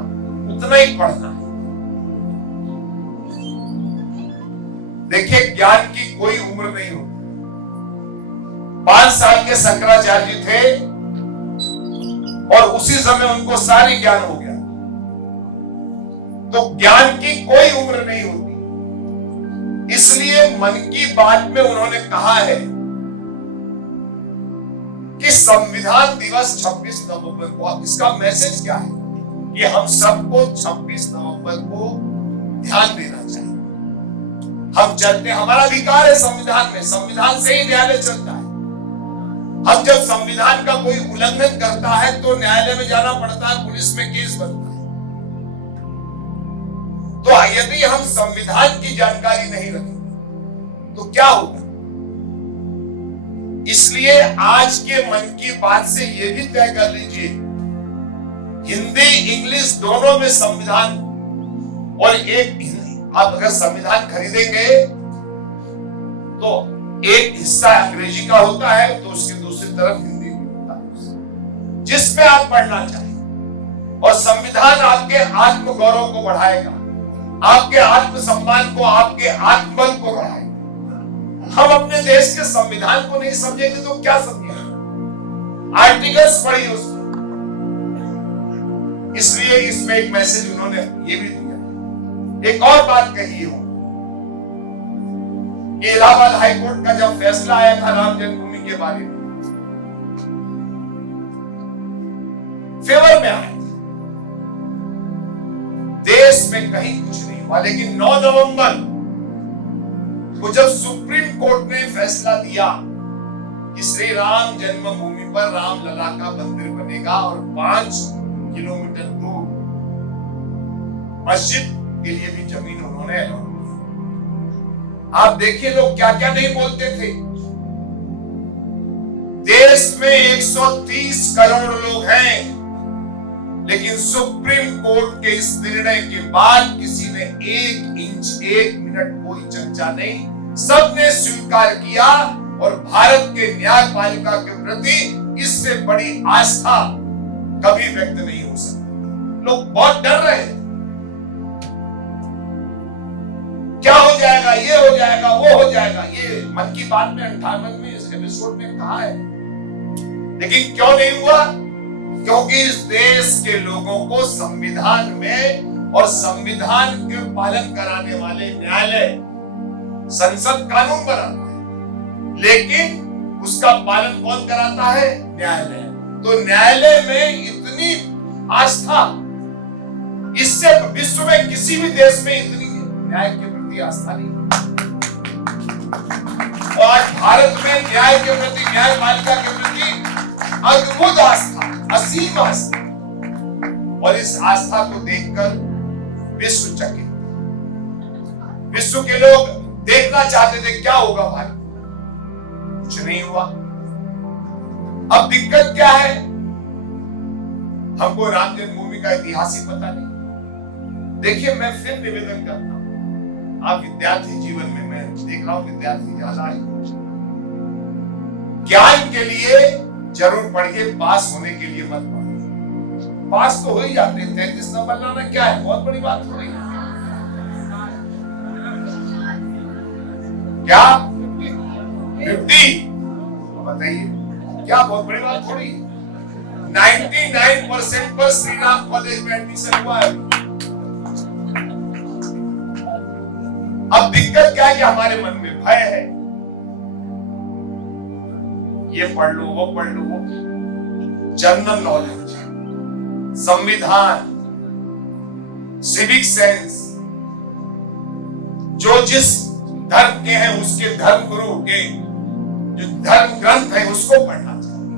उतना ही पढ़ना है। देखिए ज्ञान की कोई उम्र नहीं होती। 5 साल के शंकराचार्य जी थे और उसी समय उनको सारी ज्ञान हो गया। तो ज्ञान की कोई उम्र नहीं होती। इसलिए मन की बात में उन्होंने कहा है कि संविधान दिवस 26 नवंबर को, इसका मैसेज क्या है कि हम सबको 26 नवंबर को ध्यान देना चाहिए। हम चलते, हमारा अधिकार है संविधान में, संविधान से ही न्यायालय चलता है। हम जब संविधान का कोई उल्लंघन करता है तो न्यायालय में जाना पड़ता है, पुलिस में केस बनता है। तो यदि हम संविधान की जानकारी नहीं रखेंगे तो क्या होगा? इसलिए आज के मन की बात से यह भी तय कर लीजिए, हिंदी इंग्लिश दोनों में संविधान, और एक आप अगर संविधान खरीदेंगे तो एक हिस्सा अंग्रेजी का होता है तो उसकी दूसरी तरफ हिंदी भी होता है, जिसमें आप पढ़ना चाहिए। और संविधान आपके आत्मगौरव को बढ़ाएगा, आपके आत्मसम्मान को, आपके आत्मबल को बढ़ाएगा। हम अपने देश के संविधान को नहीं समझेंगे तो क्या समझेंगे? आर्टिकल्स पढ़िए उसमें। इसलिए इसमें एक मैसेज उन्होंने ये भी दिया। एक और बात कही हो कि इलाहाबाद हाईकोर्ट का जब फैसला आया था राम जन्मभूमि के बारे में, फेवर में आया था, देश में कहीं कुछ नहीं हुआ। लेकिन 9 नवंबर को जब सुप्रीम कोर्ट ने फैसला दिया कि श्री राम जन्मभूमि पर रामलला का मंदिर बनेगा और 5 किलोमीटर दूर मस्जिद के लिए भी जमीन उन्होंने अलॉट की। आप देखिए लोग क्या क्या नहीं बोलते थे। देश में 130 करोड़ लोग हैं, लेकिन सुप्रीम कोर्ट के इस निर्णय के बाद किसी ने 1 इंच 1 मिनट कोई चर्चा नहीं, सबने स्वीकार किया। और भारत के न्यायपालिका के प्रति इससे बड़ी आस्था कभी व्यक्त नहीं हो सकती। लोग बहुत डर रहे हैं, क्या हो जाएगा, ये हो जाएगा, वो हो जाएगा। ये मन की बात में 58वें इस एपिसोड में कहा है। लेकिन क्यों नहीं हुआ? क्योंकि इस देश के लोगों को संविधान में और संविधान के पालन कराने वाले न्यायालय, संसद कानून बनाता है, लेकिन उसका पालन कौन कराता है? न्यायालय। तो न्यायालय में इतनी आस्था, इससे विश्व में किसी भी देश में इतनी न्याय के प्रति आस्था नहीं। और आज भारत में न्याय के प्रति, न्यायपालिका के प्रति अद्भुत आस्था, असीम आस्था। और इस आस्था को देखकर विश्व चकित, विश्व के लोग देखना चाहते थे क्या होगा भाई, कुछ नहीं हुआ। अब दिक्कत क्या है? हमको राम जन्मभूमि का इतिहास ही पता नहीं। देखिए मैं फिर निवेदन करता हूं, आप विद्यार्थी जीवन में, मैं देख रहा हूं विद्यार्थी ज्यादा है, ज्ञान के लिए जरूर पढ़िए, पास होने के लिए मत पढ़िए। पास तो हो ही जाते हैं, 33 नंबर लाना क्या है, बहुत बड़ी बात थोड़ी है। क्या 50? बताइए, क्या बहुत बड़ी बात थोड़ी है। 99% पर श्री राम कॉलेज में एडमिशन हुआ है। दिक्कत क्या है कि हमारे मन में भय है, ये पढ़ लो वो पढ़ लो, वो जनरल नॉलेज, संविधान, सिविक सेंस, जो जिस धर्म के हैं उसके धर्म गुरु के जो धर्म ग्रंथ है उसको पढ़ना चाहिए।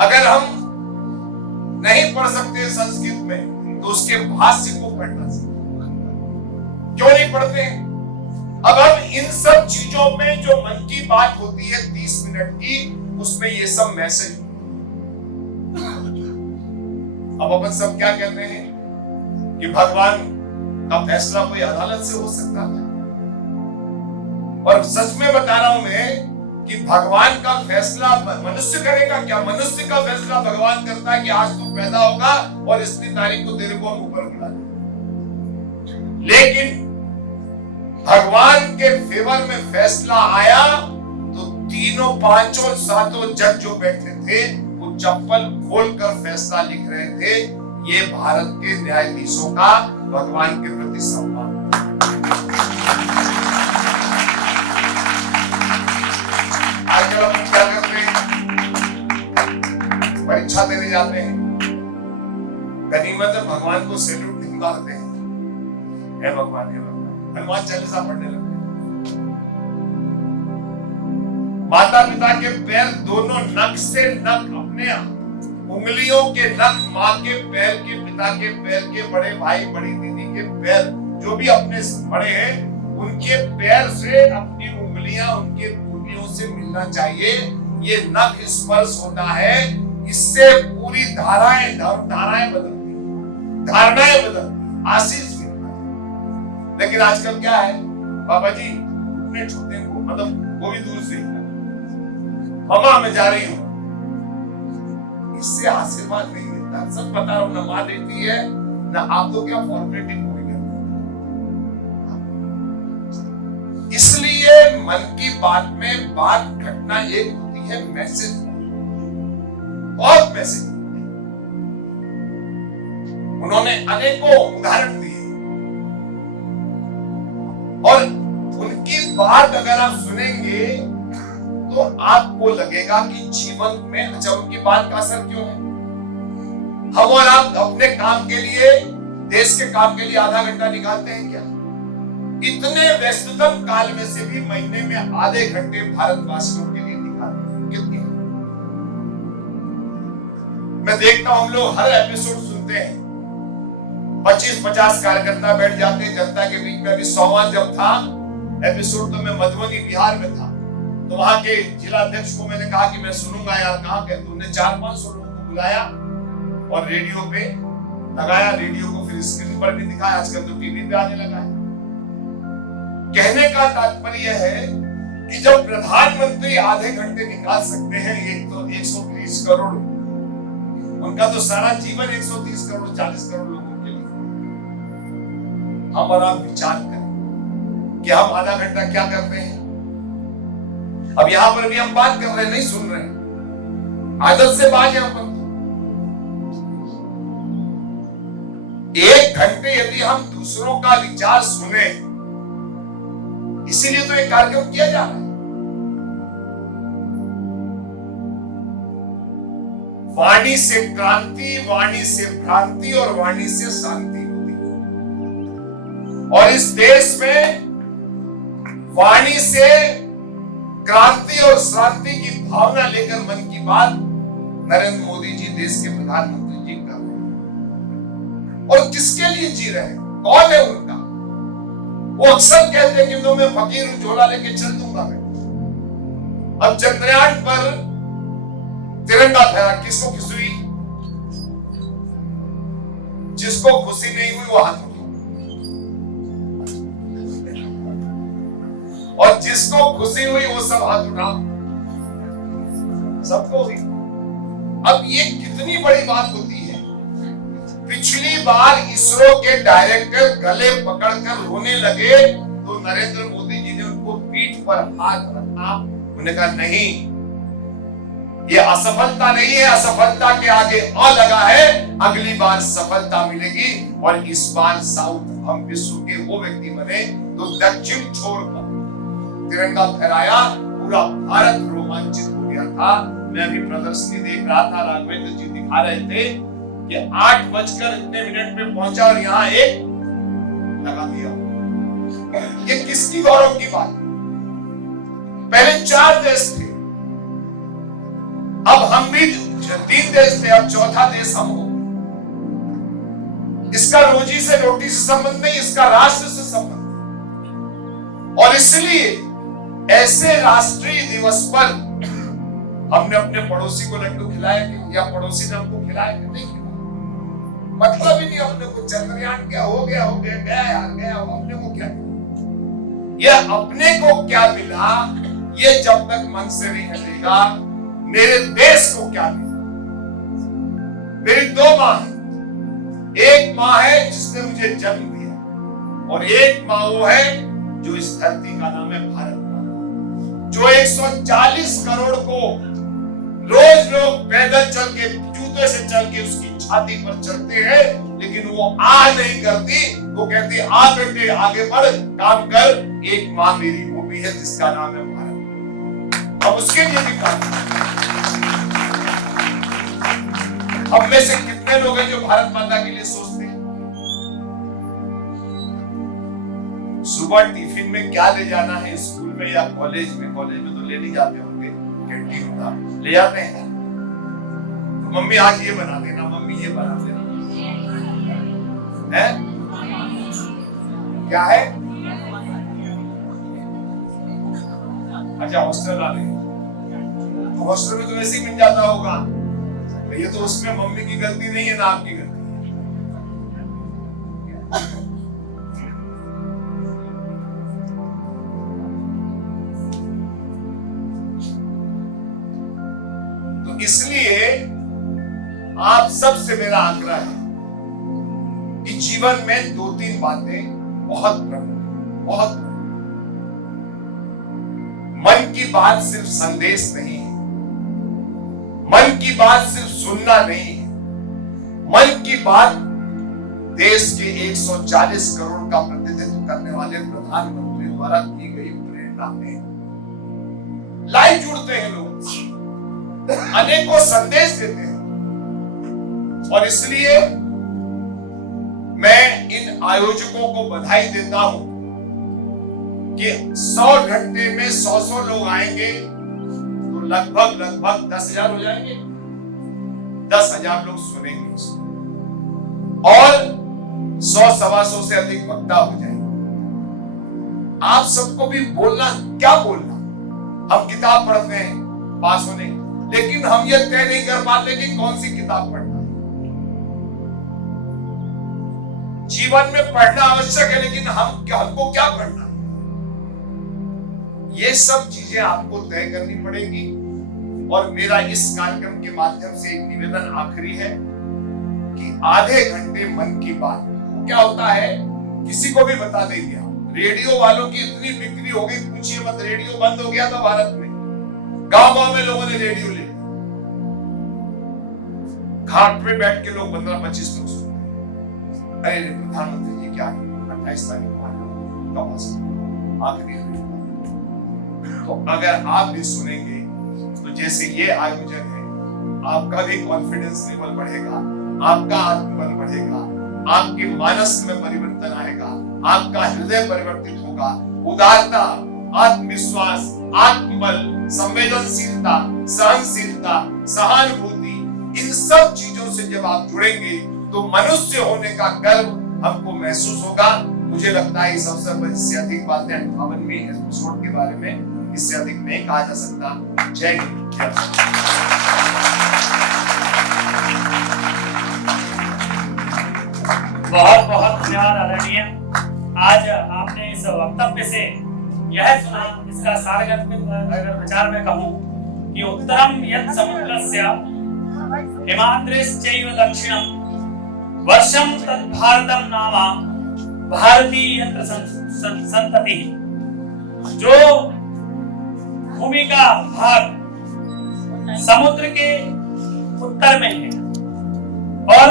अगर हम नहीं पढ़ सकते संस्कृत में तो उसके भाष्य को पढ़ना चाहिए। क्यों नहीं पढ़ते? अब हम इन सब चीजों में जो मन की बात होती है 30 मिनट की, उसमें ये सब मैसेज। अब अपन सब क्या कहते हैं कि भगवान का फैसला कोई अदालत से हो सकता है, और सच में बता रहा हूं मैं कि भगवान का फैसला मनुष्य करेगा क्या? मनुष्य का फैसला भगवान करता है कि आज तू पैदा होगा और इतनी तारीख को तेरे को हम ऊपर बुला देंगे। लेकिन भगवान के फेवर में फैसला आया तो तीनों पांचों सातों जज जो बैठे थे वो चप्पल खोलकर फैसला लिख रहे थे। ये भारत के न्यायाधीशों का भगवान के प्रति सम्मान। आजकल हम क्या करते हैं? परीक्षा देने जाते हैं, गनीमत है भगवान को सैल्यूट नहीं मारते हैं, हे भगवान हे भगवान, हनुमान चालीसा पढ़ने लगते हैं। माता पिता के पैर दोनों नख से नख, अपने उंगलियों के नख, माँ के पैर के, पिता के पैर के, बड़े भाई बड़ी दीदी के पैर जो भी अपने बड़े हैं उनके पैर से अपनी उंगलियां उनके उंगलियों से मिलना चाहिए। ये नख स्पर्श होता है, इससे पूरी धाराएं बदलती, धारणाएं बदलती, आशीष मिलता है। लेकिन आजकल क्या है, बाबा जी अपने छोटे को, मतलब वो भी दूर से, ममा मैं जा रही हूं, इससे आशीर्वाद नहीं मिलता। सब बता रहा हूं, ना मां देती है ना आप तो क्या फॉर्मेलिटी पूरी करते। इसलिए मन की बात में बात घटना एक होती है, मैसेज, बहुत मैसेज। उन्होंने अनेकों उदाहरण दिए और उनकी बात अगर आप सुनेंगे तो आपको लगेगा कि जीवन में, अच्छा उनकी बात का असर क्यों है? हम और आप अपने काम के लिए, देश के काम के लिए आधा घंटा निकालते हैं क्या? इतने व्यस्ततम काल में से भी महीने में आधे घंटे भारतवासियों के लिए निकालते हैं। कितनी? मैं देखता हूं हम लोग हर एपिसोड सुनते हैं, 25-50 कार्यकर्ता बैठ जाते हैं जनता के बीच में। अभी 100वां जब था एपिसोड तो मैं मधुबनी बिहार में था, तो वहां के जिला अध्यक्ष को मैंने कहा कि मैं सुनूंगा यार, कहाँ गए? तो उन्होंने 400-500 लोगों को बुलाया और रेडियो पे लगाया, रेडियो को फिर स्क्रीन पर भी दिखाया, आजकल तो टीवी पे आने लगा है। कहने का तात्पर्य है कि जब प्रधानमंत्री आधे घंटे निकाल सकते हैं, एक तो 130 करोड़, उनका तो सारा जीवन 130 करोड़ 40 करोड़ लोगों के लिए। हम और आप विचार करें कि हम आधा घंटा क्या करते हैं। अब यहां पर भी हम बात कर रहे हैं, नहीं सुन रहे हैं, आदत से बात है अपन। 1 घंटे यदि हम दूसरों का विचार सुने, इसीलिए तो एक कार्यक्रम किया जा रहा है। वाणी से क्रांति, वाणी से भ्रांति और वाणी से शांति होती है। और इस देश में वाणी से क्रांति और शांति की भावना लेकर मन की बात नरेंद्र मोदी जी देश के प्रधानमंत्री जी कर रहे हैं। और किसके लिए जी रहे हैं? कौन है उनका? वो अक्सर कहते हैं कि मैं फकीर हूं, झोला लेके चल दूंगा मैं। अब चंद्रयान पर तिरंगा फहरा, किसको खुशी हुई? जिसको खुशी नहीं हुई वो हाथ उठाओ, और जिसको खुशी हुई वो सब हाथ उठाओ। सबको हुई। अब ये कितनी बड़ी बात होती है। पिछली बार इसरो के डायरेक्टर गले पकड़कर रोने लगे तो नरेंद्र मोदी जी ने उनको पीठ पर हाथ रखा, उन्होंने कहा नहीं, ये असफलता नहीं है, असफलता के आगे अ लगा है, अगली बार सफलता मिलेगी। और इस बार साउथ हम विश्व के वो व्यक्ति बने तो दक्षिण छोर पर तिरंगा फहराया, पूरा भारत रोमांचित हो गया था। मैं अभी प्रदर्शनी देख रहा था, राघवेंद्र जी दिखा रहे थे कि 8:00 पे पहुंचा और यहाँ एक लगा दिया। ये किसकी गौरव की बात? पहले 4 देश थे, अब हम भी 3 देश थे, अब 4था देश हम हो। इसका रोजी से रोटी से संबंध नहीं, इसका राष्ट्र से संबंध। और इसलिए ऐसे राष्ट्रीय दिवस पर हमने अपने पड़ोसी को लड्डू खिलाया या पड़ोसी ने हमको खिलाया कि नहीं खिलाया, मतलब ही नहीं। अपने को चंद्रयान क्या हो गया गया यार गया, अपने को क्या मिला? यह अपने को क्या मिला, ये जब तक मन से नहीं हटेगा। मेरे देश को क्या मिला? मेरी 2 माँ है, एक माँ है जिसने मुझे जन्म दिया और एक माँ वो है जो इस धरती का नाम है भारत माँ, जो 140 करोड़ को रोज लोग पैदल चल के, जूते से चल के उसकी छाती पर चलते हैं, लेकिन वो आ नहीं करती। वो कहती आ बेटे आगे बढ़, काम कर। एक माँ मेरी वो भी है जिसका नाम है भारत। अब उसके लिए भी काम। हम में से कितने लोग हैं जो भारत माता के लिए सोचते हैं? सुबह टिफिन में क्या ले जाना है स्कूल में या कॉलेज में? कॉलेज में तो ले नहीं जाते होंगे, कैंटीन का ले जाते हैं। तो मम्मी आज ये बना देना, मम्मी ये बना देना, है क्या है? अच्छा हॉस्टल वाले, तो हॉस्टल में तो वैसे ही मिल जाता होगा। तो ये तो उसमें मम्मी की गलती नहीं है ना आपकी गलती है। तो इसलिए आप सबसे मेरा आग्रह है कि जीवन में 2-3 बातें बहुत प्रमुख। मन की बात सिर्फ संदेश नहीं है, मन की बात सिर्फ सुनना नहीं है, मन की बात देश के 140 करोड़ का प्रतिनिधित्व करने वाले प्रधानमंत्री द्वारा दी गई प्रेरणा है। लाइव जुड़ते हैं लोग, अनेकों संदेश देते हैं। और इसलिए मैं इन आयोजकों को बधाई देता हूं कि 100 घंटे में 100 लोग आएंगे तो लगभग 10,000 हो जाएंगे। 10,000 लोग सुनेंगे और 100-125 से अधिक वक्ता हो जाएंगे। आप सबको भी बोलना, क्या बोलना? हम किताब पढ़ते हैं पास होने, लेकिन हम ये तय नहीं कर पाते कि कौन सी किताब पढ़ना। जीवन में पढ़ना आवश्यक है, लेकिन हमको क्या पढ़ना? ये सब चीजें आपको तय करनी पड़ेगी। और मेरा इस कार्यक्रम के माध्यम से एक निवेदन आखिरी है कि आधे घंटे मन की बात क्या होता है किसी को भी बता देंगे। रेडियो वालों की इतनी बिक्री हो गई, पूछिए मत। रेडियो बंद हो गया था भारत में, गांव-गांव में लोगों ने रेडियो ले, घाट पे बैठ के लोग 15-25 लोग सुनते। अरे प्रधानमंत्री जी क्या 28 तारीख को आखिरी। तो अगर आप भी सुनेंगे तो जैसे ये आयोजन है, आपका भी कॉन्फिडेंस लेवल बढ़ेगा, आपका आत्मबल बढ़ेगा, आपके मानस में परिवर्तन आएगा, आपका हृदय परिवर्तित होगा। उदारता, आत्मविश्वास, आत्मबल, संवेदनशीलता, सहनशीलता, सहानुभूति, इन सब चीजों से जब आप जुड़ेंगे तो मनुष्य होने का गर्व हमको महसूस होगा। मुझे लगता है इस अवसर पर इससे अधिक बातें 58वें एपिसोड के बारे में इससे अधिक नहीं कहा जा सकता। जय हिंद। बहुत बहुत धन्यवाद आदरणीय। आज आपने इस वक्तव्य से यह सुना, इसका सारगत अगर विचार में कहूं कि उत्तरम यत् समुद्रस्य हिमाद्रेश्चैव दक्षिणम वर्षम तत् भारतम नामा भारतीय संतति। जो भूमि का भाग समुद्र के उत्तर में है और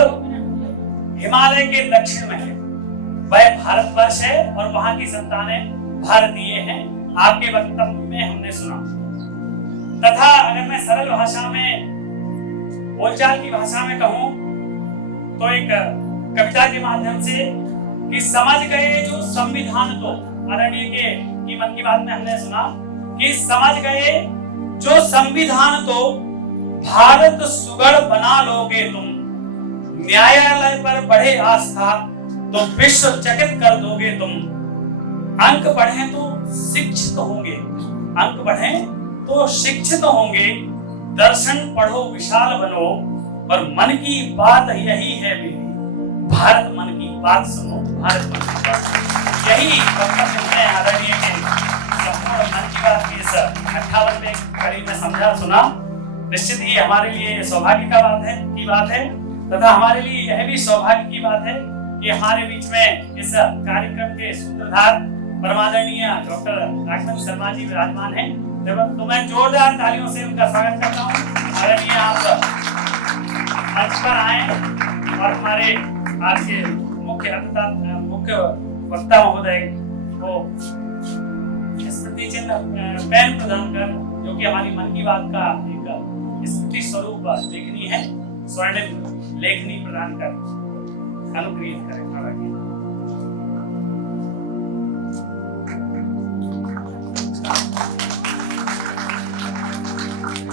हिमालय के दक्षिण में है, वह भारतवर्ष है और वहां की संतानें भारतीय हैं। आपके वक्तव्य में हमने सुना। तथा अगर मैं सरल भाषा में, बोलचाल की भाषा में कहूं तो एक कविता के माध्यम से कि समझ गए जो संविधान तो, आदरणीय के की मन की बात में हमने सुना कि समझ गए जो संविधान तो भारत सुगढ़ बना लोगे तुम, न्यायालय पर बढ़े आस्था तो विश्व चकित कर दोगे तुम, अंक बढ़े तो शिक्षित होंगे, अंक बढ़े तो शिक्षित होंगे, दर्शन पढ़ो विशाल बनो और मन की बात यही है मेरी, भारत मन की बात सुनो, भारत मन की बात। यही वक्तव्य मैं आदरणीय के संपूर्ण मन की बात की इस 58वें कड़ी में समझा सुना। निश्चित ही हमारे लिए सौभाग्य की बात है तथा हमारे लिए यह भी सौभाग्य की बात है कि हमारे बीच में इस कार्यक्रम के सूत्रधार परमादरणीय डॉक्टर राघवेंद्र शर्मा जी विराजमान हैं। तो मैं जोरदार तालियों से उनका स्वागत करता हूँ। आदरणीय आप मंच पर आए और हमारे आज के मुख्य वक्ता महोदय को स्मृति चिन्ह पेन प्रदान कर, जो कि हमारी मन की बात का एक स्मृति स्वरूप लेखनी है, स्वर्णिम लेखनी प्रदान कर अनुग्रहित करें।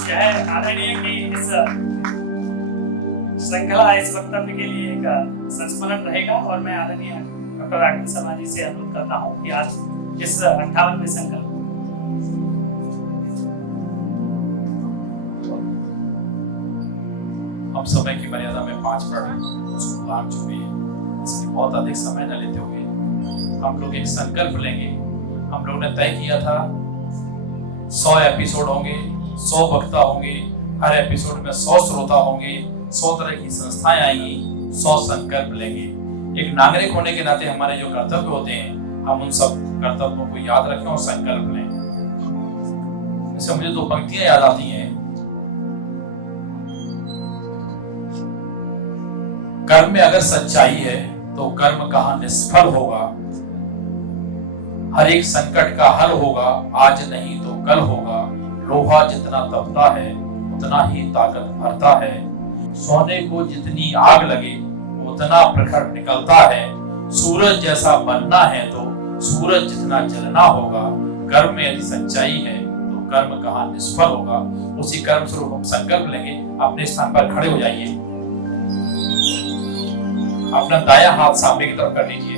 यह आदरणीय की इस श्रृंखला, इस वक्तव्य के लिए एक संस्मरण रहेगा और मैं आदरणीय डॉक्टर राघवेंद्र शर्मा जी से अनुरोध करता हूँ कि आज इस 58वें संकल्प हम समय की मर्यादा में 5 मिनट उसको भाग चुके हैं, इसलिए बहुत अधिक समय न लेते हुए हम लोग एक संकल्प लेंगे। हम लोग ने तय किया था 100 एपिसोड होंगे, 100 वक्ता होंगे, हर एपिसोड में 100 श्रोता होंगे, 100 तरह की संस्थाएं आएंगी, 100 संकल्प लेंगे। एक नागरिक होने के नाते हमारे जो कर्तव्य होते हैं, हम उन सब कर्तव्यों को याद रखें और संकल्प लें। इससे मुझे 2 पंक्तियां याद आती हैं। कर्म में अगर सच्चाई है तो कर्म कहां निष्फल होगा, हर एक संकट का हल होगा, आज नहीं तो कल होगा, लोहा जितना तपता है उतना ही ताकत भरता है, सोने को जितनी आग लगे उतना प्रखर निकलता है, सूरज जैसा बनना है तो सूरज जितना जलना होगा, कर्म में यदि सच्चाई है तो कर्म कहां निष्फल होगा। उसी कर्म स्वरूप हम संकल्प लेंगे। अपने स्थान पर खड़े हो जाइए, अपना दायां हाथ सामने की तरफ कर लीजिए।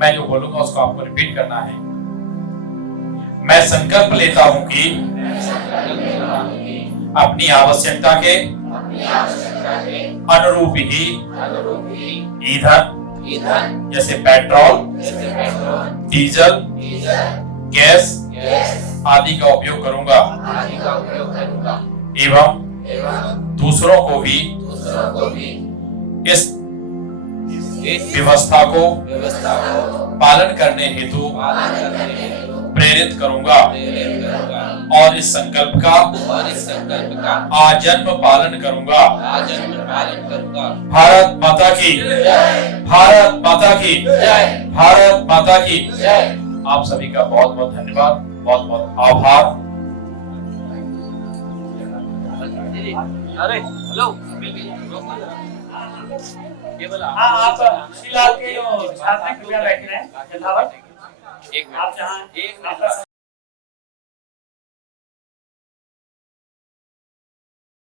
मैं जो बोलूंगा उसको आपको रिपीट करना है। मैं संकल्प लेता हूं कि अपनी आवश्यकता के अनुरूप ही ईंधन जैसे पेट्रोल, डीजल, गैस आदि का उपयोग करूंगा एवं दूसरों को भी इस व्यवस्था को पालन करने हेतु प्रेरित करूंगा और इस संकल्प का आजन्म पालन करूंगा। भारत माता की, भारत माता की, भारत माता की। आप सभी का बहुत बहुत धन्यवाद, बहुत बहुत आभार। अरे हेलो, आप श्रीलाल के जो छात्र कृपया बैठ रहे हैं, आप जहाँ